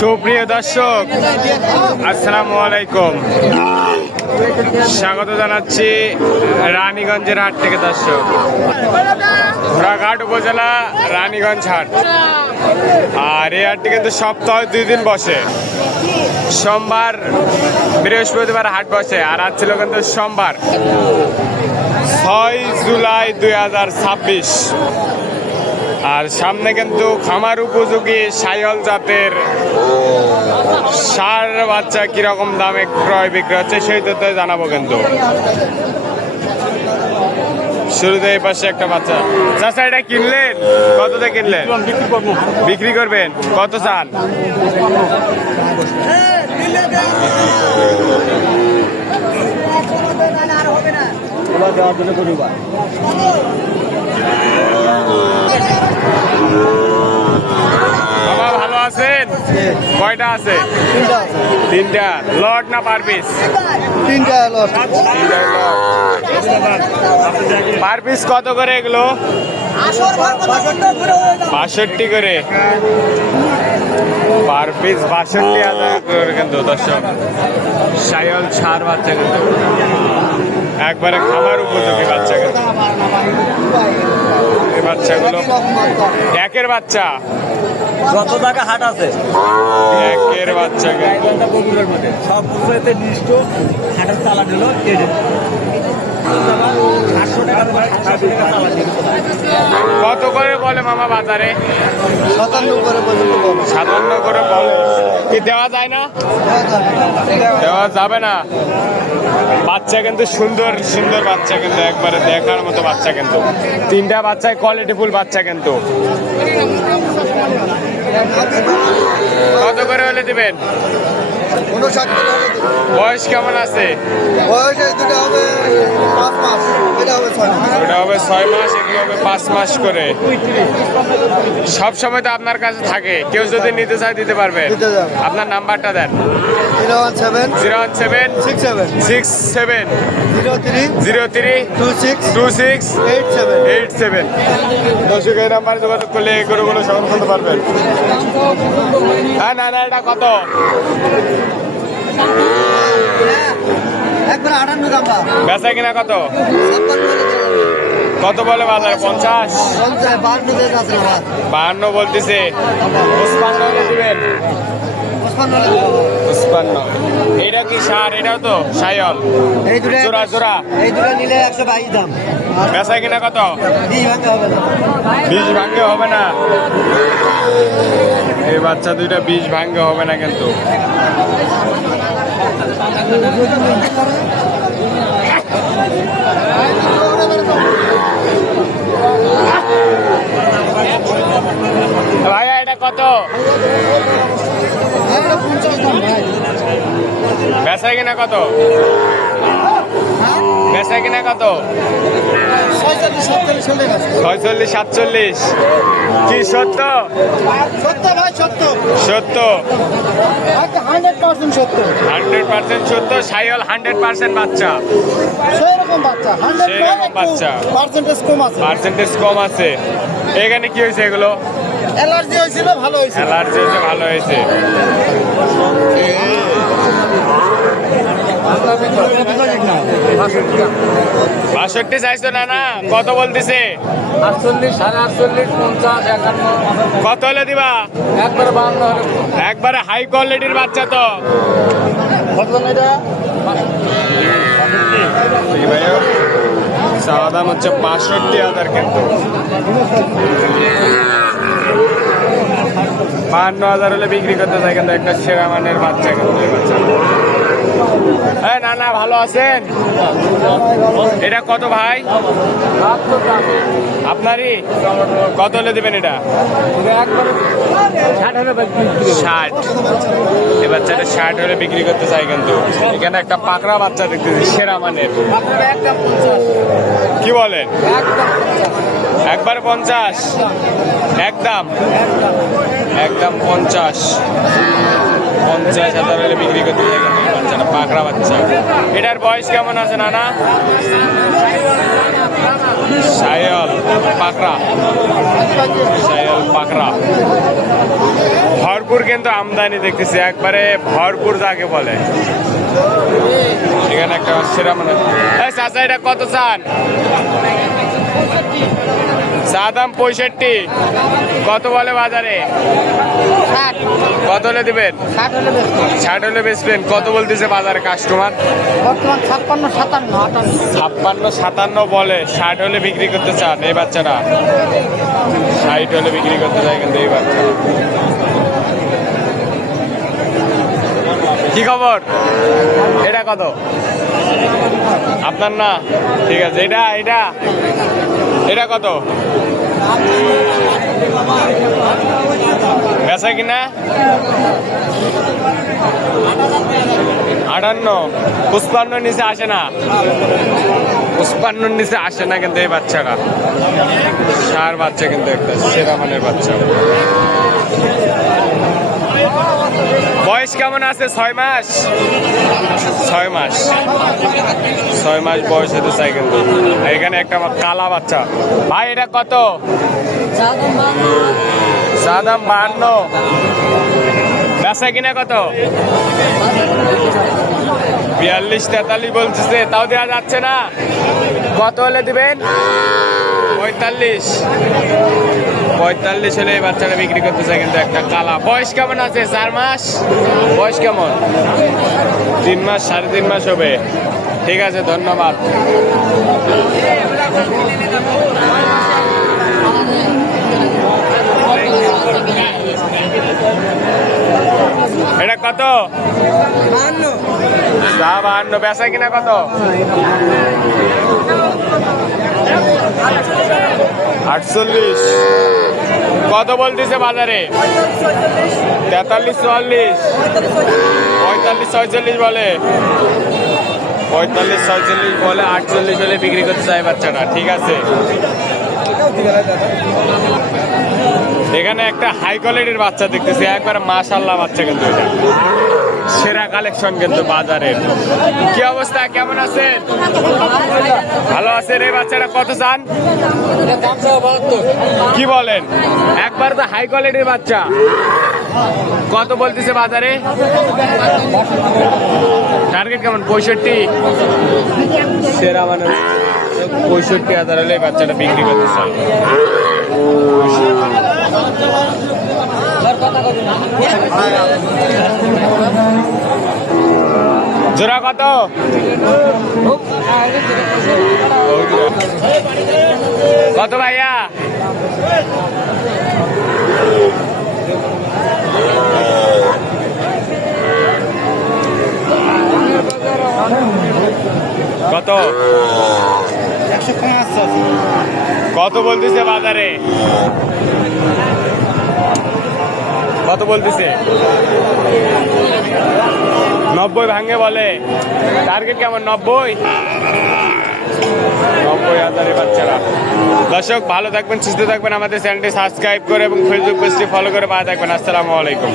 সুপ্রিয় দর্শক, আসসালামু আলাইকুম। স্বাগত জানাচ্ছি রানীগঞ্জের হাট থেকে। দর্শক, ঘোড়াঘাট উপজেলা রানীগঞ্জ হাট। আর এই হাটটি কিন্তু সপ্তাহে 2 দিন বসে। সোমবার, বৃহস্পতিবার হাট বসে। আর আজ ছিল কিন্তু সোমবার, 6 জুলাই 2026। আর সামনে কিন্তু খামার উপযোগী শাহিওয়াল জাতের ষাঁড় বাচ্চা কিরকম দামে ক্রয় বিক্রয় হচ্ছে সেই তথ্য জানাবো। কিন্তু শুরুতে এই পাশে একটা বাচ্চা। চাচা, এটা কিনলেন? কততে কিনলেন? বিক্রি করবেন? কত চান? বাবা ভালো আছেন? কয়টা আছে? 3টা। লট না পার পিস? 3টা লট। পার পিস কত করে এগুলো? 62 করে পার পিস। 62,000 করে কিন্তু। দর্শক, শাহিওয়াল ষাঁড় বাচ্চা কিন্তু একবারে খামার উপযোগী বাচ্চা। কিন্তু এই বাচ্চাগুলো একের বাচ্চা। যত টাকা হাট আছে একের বাচ্চা সব নিষ্ঠ হাটের চালা দিল। কত করে বলে মামা বাজারে? 57 করে 57 করে বলে। কি দেওয়া যায় না? দেওয়া যাবে না। বাচ্চা কিন্তু সুন্দর সুন্দর বাচ্চা, কিন্তু একবারে দেখার মতো বাচ্চা। কিন্তু 3টা বাচ্চায় কোয়ালিটিফুল বাচ্চা। কিন্তু কত করে হলে দিবেন? 59 করে। বয়স কেমন আছে? বয়স এই দুটো হবে 5 মাস, এটা হবে 6 মাস। ওটা হবে 6 মাস, এগুলো হবে 5 মাস করে। সব সময় তো আপনার কাছে থাকে, কেউ যদি নিতে চায় দিতে পারবে। আপনার নাম্বারটা দেন। 017 67 03 26 87। দর্শক, এই নাম্বারে যোগাযোগ করলে এই গরুগুলো সংগ্রহ করতে পারবেন। হ্যাঁ, না না, এটা কত? একবার 58 দাম। বেচা কিনা কত? কত বলে বাজারে? 50? 52 বলতেছে। 55 হলে দিবেন? 55। এটা কি ষাঁড়? এটাও তো শাহিওয়াল। জোড়া জোড়া এই দুটো নিলে 122 দাম। বেচা কিনা কত? 20 ভাঙে হবে না। 20 ভাঙে হবে না। এই বাচ্চা দুইটা 20 ভাঙে হবে না কিন্তু। ভাইয়া, এটা কত? বেচা কিনা কত? বেচা কিনা কত? 46 47? কি সত্য? সত্য? 100% সত্য। 100% সত্য। শাহিওয়াল 100% বাচ্চা। সেরকম বাচ্চা 100 সেরকম বাচ্চা। পার্সেন্টেজ কম আছে। পার্সেন্টেজ কম আছে। এখানে কি হয়েছে? এগুলো অ্যালার্জি হয়েছিল, ভালো হয়েছে। অ্যালার্জি হয়েছে, ভালো হয়েছে। 62 চাইছো না? না, কত বলতেছে? 48, 48, 50, 51। কত হলে দিবা? একবার 52 হলে। একবারে হাই কোয়ালিটির বাচ্চা তো। কত এটা? চাওয়া দাম হচ্ছে 65,000 কিন্তু। 52,000 হলে বিক্রি করতে চাই। কিন্তু একটা সেরা মানের বাচ্চা কিন্তু এই বাচ্চা। হ্যাঁ, না না, ভালো আছেন? এটা কত ভাই? আপনারই? কত হলে দেবেন এটা? 60। এই বাচ্চাটা 60 হলে বিক্রি করতে চাই কিন্তু। এখানে একটা পাকড়া বাচ্চা দেখতেছি, সেরা মানের। কি বলেন? একবার 50? একদম 50,000 হলে বিক্রি করতে চাই কিন্তু এই বাচ্চাটা, পাকড়া বাচ্চা। এটার বয়স কেমন আছে নানা? শাহিওয়াল পাকড়া, শাহিওয়াল পাকড়া। ভরপুর কিন্তু আমদানি দেখতেছি, একবারে ভরপুর যাকে বলে। এখানে একটা সেরা মানে চাচা এটা কত চান? চা দাম 65, কত বলে বাজারে? কত হলে দিবেন? 60 হলে বেচবেন। কত বলতেছে বাজারে কাস্টমার? বর্তমান 56, 57, 58। 56, 57 বলে। 60 হলে বিক্রি করতে চান এই বাচ্চাটা? 60 হলে বিক্রি করতে চাই কিন্তু এই বাচ্চা। কি খবর? এটা কত? আপনার না? ঠিক আছে। এটা এটা এটা কত? বেচা কিনা 58, 55 নিচে আসে না। 55 নিচে আসে না কিন্তু এই বাচ্চাটা। সার বাচ্চা কিন্তু একটা সেরা মানের বাচ্চা। বয়স কেমন আছে? 6 মাস। 6 মাস, 6 মাস বয়স হতে চাই কিন্তু। এখানে একটা কালা বাচ্চা। ভাই এটা কত? চা দাম 52, বেচা কিনা কত? 42, 43 বলতেছে, তাও দেওয়া যাচ্ছে না। কত হলে দিবেন? 45, 45 হলে এই বাচ্চাটা বিক্রি করতে চাই কিন্তু একটা কালা। বয়স কেমন আছে? 4 মাস। বয়স কেমন? 3 মাস, 3.5 মাস হবে। ঠিক আছে, ধন্যবাদ। এটা কত? 52, বেচা কিনা কত? 48, কত বলতেছে বাজারে? 43, 44, 45, 46 বলে। 45, 46 বলে। 48 হলে বিক্রি করতে চাই বাচ্চাটা। ঠিক আছে। এখানে একটা হাই কোয়ালিটির বাচ্চা দেখতেছি, একবার মাশাআল্লাহ বাচ্চা কিন্তু এটা সেরা কালেকশন কিন্তু বাজারের। কি অবস্থা, কেমন আছেন? ভালো আছেন। এই বাচ্চাটা কত চান? কি বলেন? একবার তো হাই কোয়ালিটির বাচ্চা। কত বলতেছে বাজারে? টার্গেট কেমন? 65, সেরা মানে 65,000 হলে এই বাচ্চাটা বিক্রি করতে চাই। জোড়া কত? কত ভাইয়া? কত? কত বলতেছে বাজারে? কত বলতেছে? 90 ভাঙে বলে। টার্গেট কেমন? 90, 90,000 বাচ্চারা। দর্শক ভালো থাকবেন, সুস্থ থাকবেন, আমাদের চ্যানেলটি সাবস্ক্রাইব করে এবং ফেসবুক পেজটি ফলো করে পাওয়া থাকবেন। আসসালামু আলাইকুম।